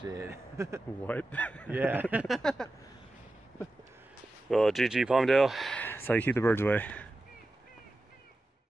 shit. What? Yeah. Well, GG Palmdale. That's how you keep the birds away.